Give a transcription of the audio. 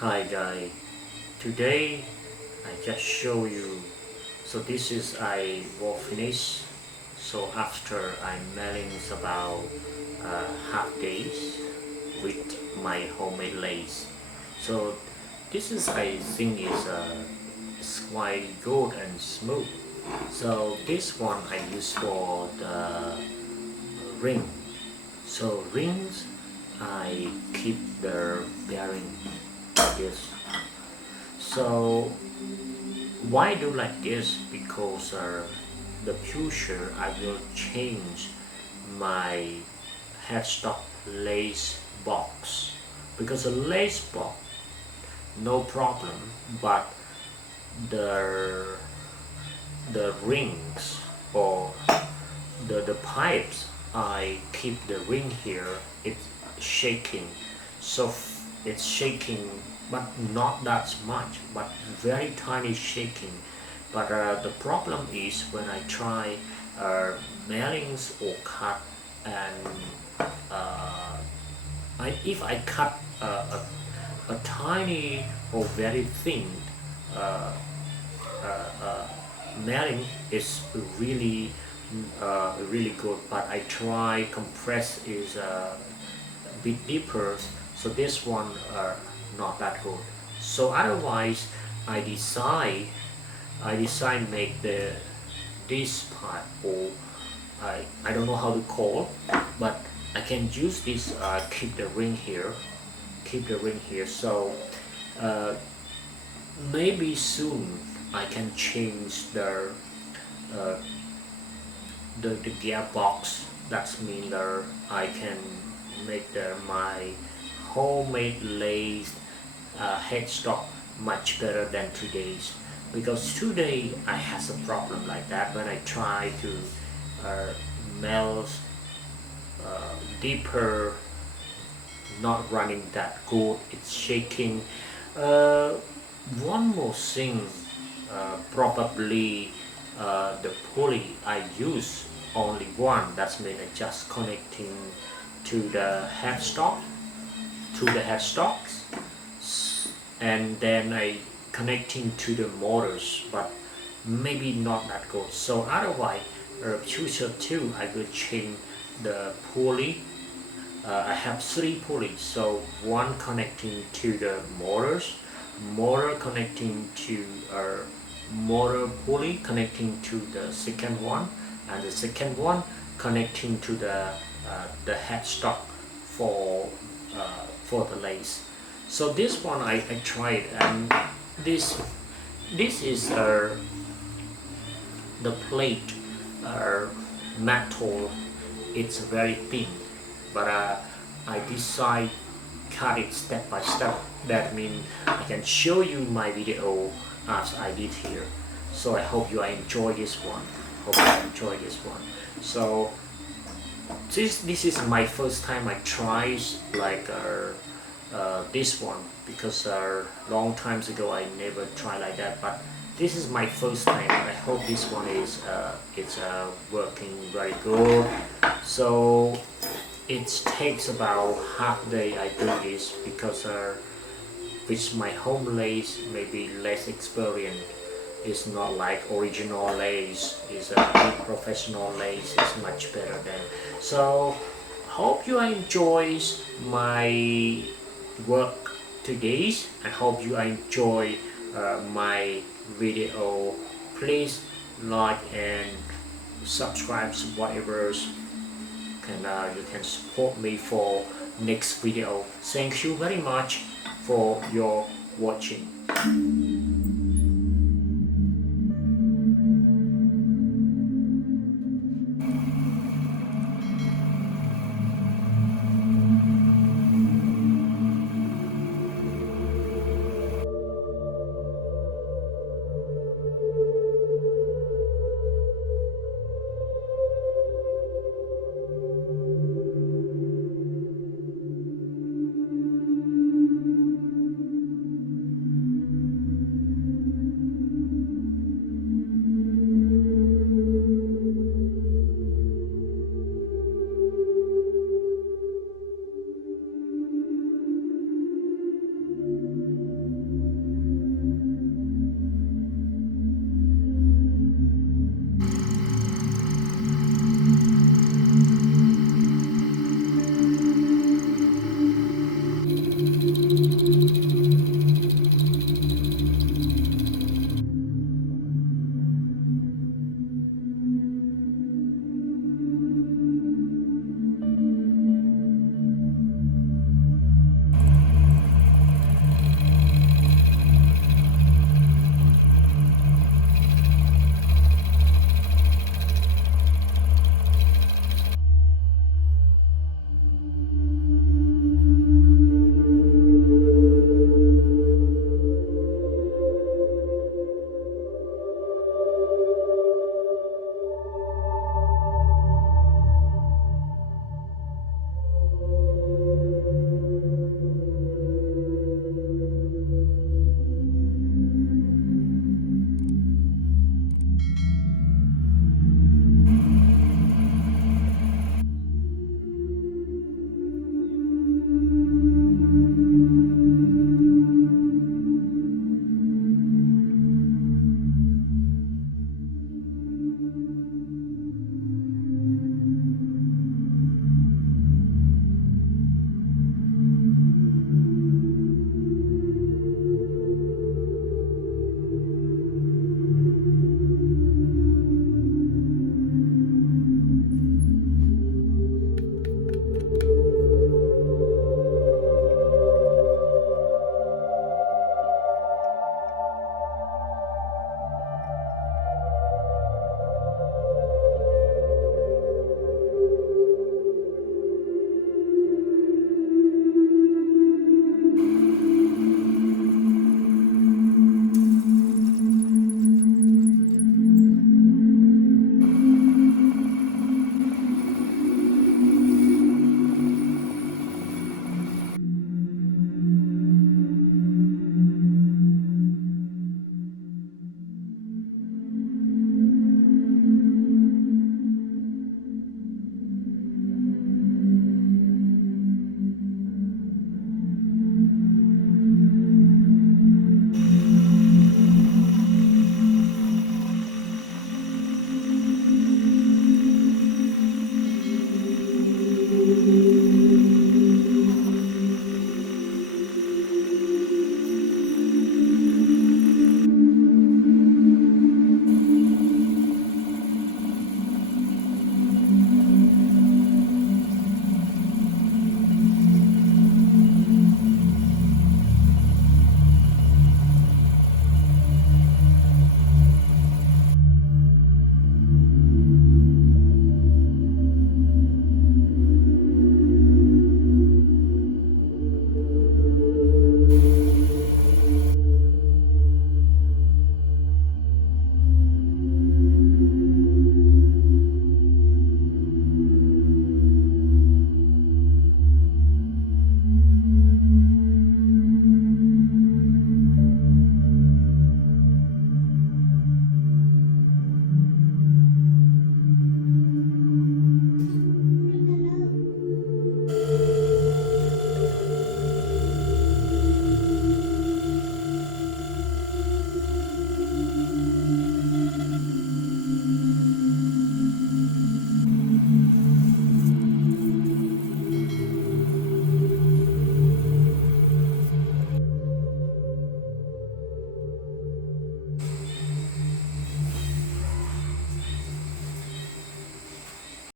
Hi guys, today I just show you. So this is I will finish. So after I'm mailing about half days with my homemade lace. So this is I think is quite good and smooth. So this one I use for the ring. So rings I keep the bearing like this. So why do like this? Because the future I will change my headstock lace box, because a lace box no problem, but the rings or the pipes I keep the ring here, it's shaking. So it's shaking, but not that much, but very tiny shaking. But the problem is when I try mailings or cut, and if I cut a tiny or very thin uh, mailing, is really good, but I try compress is a bit deeper, so this one not that good. So otherwise I decide make this part, or I don't know how to call, but I can use this keep the ring here, so uh, maybe soon I can change uh, the gearbox. That means I can make my homemade lace headstock much better than today's, because today I has a problem like that when I try to uh, melt deeper, not running that good, it's shaking. uh, One more thing, probably the pulley I use only one, that's mean I just connecting to the headstock, and then I connecting to the motors, but maybe not that good. So otherwise future too I will change the pulley. I have three pulleys, so one connecting to the motors, motor connecting to motor pulley connecting to the second one, and the second one connecting to the headstock for the lace. So this one I tried, and this is the plate, metal. It's very thin, but I decide cut it step by step. That means I can show you my video as I did here. So I hope you enjoy this one. So this is my first time I try like this one, because long times ago I never tried like that, but this is my first time. I hope this one is it's working very good. So it takes about half day I do this, because with my home lace maybe less experience. It's not like original lace, is a big professional lace, is much better than. So hope you enjoy my work today. I hope you enjoy my video. Please like and subscribe, whatever you can support me for next video. Thank you very much for your watching.